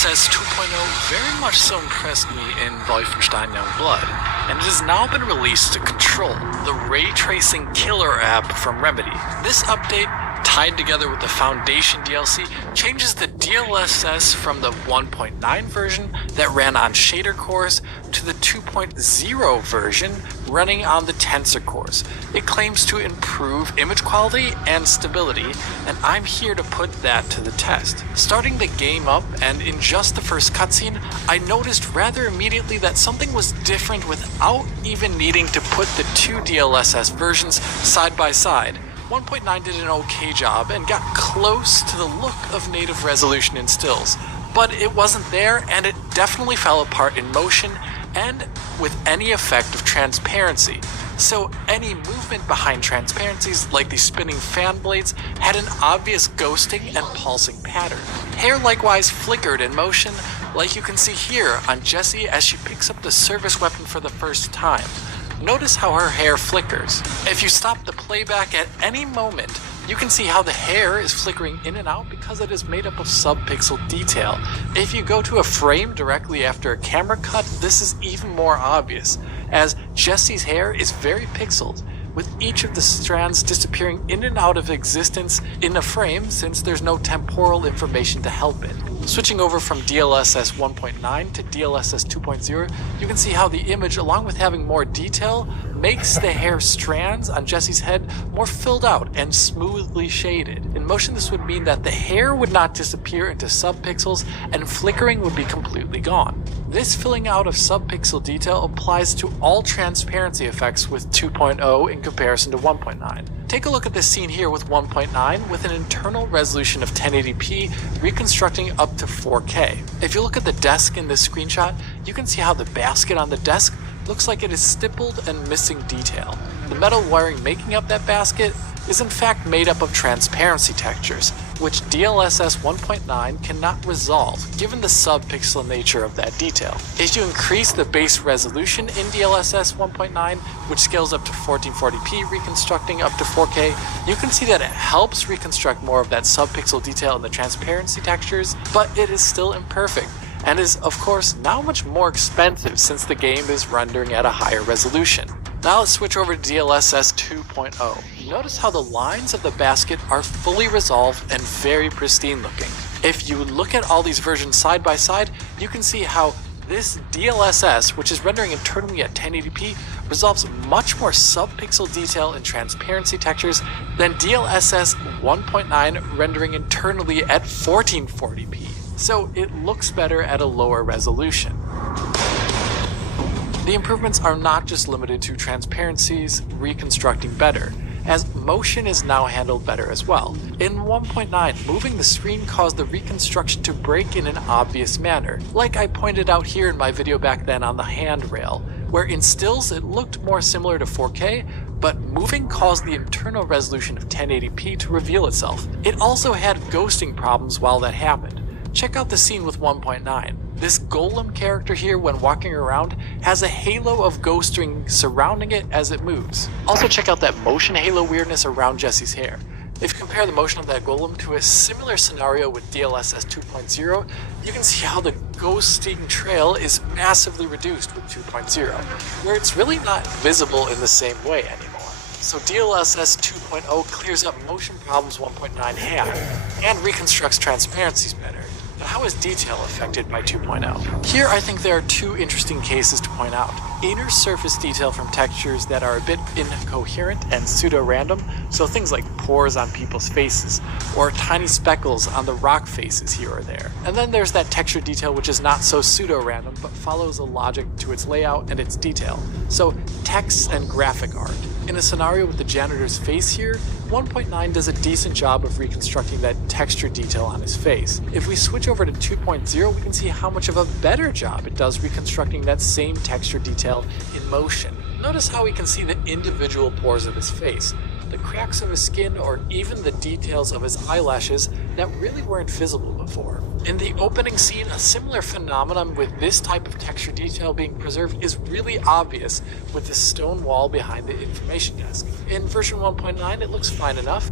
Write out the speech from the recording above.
DLSS 2.0 very much so impressed me in Wolfenstein Youngblood, and it has now been released to Control, the ray tracing killer app from Remedy. This update, tied together with the Foundation DLC, changes the DLSS from the 1.9 version that ran on shader cores to the 2.0 version running on the tensor cores. It claims to improve image quality and stability, and I'm here to put that to the test. Starting the game up, and in just the first cutscene, I noticed rather immediately that something was different without even needing to put the two DLSS versions side by side. 1.9 did an okay job and got close to the look of native resolution in stills, but it wasn't there, and it definitely fell apart in motion and with any effect of transparency. So any movement behind transparencies, like these spinning fan blades, had an obvious ghosting and pulsing pattern. Hair likewise flickered in motion, like you can see here on Jessie as she picks up the service weapon for the first time. Notice how her hair flickers. If you stop the playback at any moment, you can see how the hair is flickering in and out because it is made up of subpixel detail. If you go to a frame directly after a camera cut, this is even more obvious, as Jessie's hair is very pixeled, with each of the strands disappearing in and out of existence in a frame since there's no temporal information to help it. Switching over from DLSS 1.9 to DLSS 2.0, you can see how the image, along with having more detail, makes the hair strands on Jessie's head more filled out and smoothly shaded. In motion, this would mean that the hair would not disappear into subpixels and flickering would be completely gone. This filling out of subpixel detail applies to all transparency effects with 2.0 in comparison to 1.9. Take a look at this scene here with 1.9 with an internal resolution of 1080p reconstructing up to 4K. If you look at the desk in this screenshot, you can see how the basket on the desk looks like it is stippled and missing detail. The metal wiring making up that basket is in fact made up of transparency textures, which DLSS 1.9 cannot resolve given the subpixel nature of that detail. If you increase the base resolution in DLSS 1.9, which scales up to 1440p reconstructing up to 4K, you can see that it helps reconstruct more of that subpixel detail in the transparency textures, but it is still imperfect, and is of course now much more expensive since the game is rendering at a higher resolution. Now let's switch over to DLSS 2.0. Notice how the lines of the basket are fully resolved and very pristine looking. If you look at all these versions side by side, you can see how this DLSS, which is rendering internally at 1080p, resolves much more subpixel detail and transparency textures than DLSS 1.9 rendering internally at 1440p. So it looks better at a lower resolution. The improvements are not just limited to transparencies reconstructing better, as motion is now handled better as well. In 1.9, moving the screen caused the reconstruction to break in an obvious manner, like I pointed out here in my video back then on the handrail, where in stills it looked more similar to 4K, but moving caused the internal resolution of 1080p to reveal itself. It also had ghosting problems while that happened. Check out the scene with 1.9. This golem character here, when walking around, has a halo of ghosting surrounding it as it moves. Also check out that motion halo weirdness around Jessie's hair. If you compare the motion of that golem to a similar scenario with DLSS 2.0, you can see how the ghosting trail is massively reduced with 2.0, where it's really not visible in the same way anymore. So DLSS 2.0 clears up motion problems 1.9 had, and reconstructs transparencies better. But how is detail affected by 2.0? Here I think there are two interesting cases to point out. Inner surface detail from textures that are a bit incoherent and pseudo-random, so things like pores on people's faces, or tiny speckles on the rock faces here or there. And then there's that texture detail which is not so pseudo-random, but follows a logic to its layout and its detail. So text and graphic art. In a scenario with the janitor's face here, 1.9 does a decent job of reconstructing that texture detail on his face. If we switch over to 2.0, we can see how much of a better job it does reconstructing that same texture detail in motion. Notice how we can see the individual pores of his face, the cracks of his skin, or even the details of his eyelashes that really weren't visible before. In the opening scene, a similar phenomenon with this type of texture detail being preserved is really obvious with the stone wall behind the information desk. In version 1.9, it looks fine enough.